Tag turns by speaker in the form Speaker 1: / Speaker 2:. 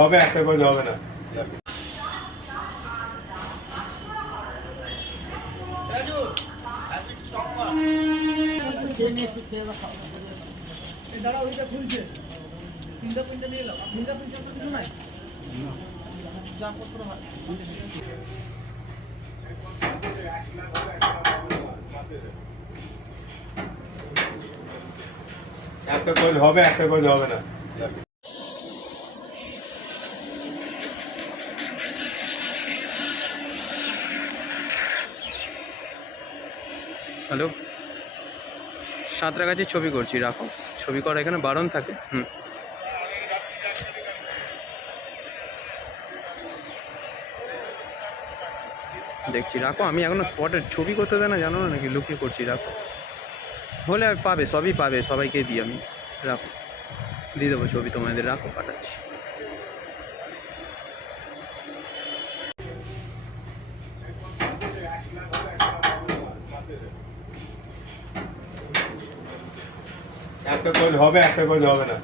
Speaker 1: হবে, একটা কাজ হবে না।
Speaker 2: তিনটা তিনটা কিছু নাই
Speaker 1: একটা কাজ হবে, একটা কাজ হবে না।
Speaker 3: হ্যালো? সাঁতরাগাছি ছবি করছি, রাখো। ছবি করা এখানে বারণ থাকে, হুম। দেখছি, রাখো, আমি এখনও স্পটের ছবি করতে দেয় না, জানো না নাকি? লুকিয়ে করছি, রাখো। হলে পাবে, সবই পাবে, সবাইকে দিই আমি, রাখো। দিয়ে দেবো ছবি তোমাদের, রাখো, পাঠাচ্ছি।
Speaker 1: একটা কোচ হবে একটা কোচ হবে না।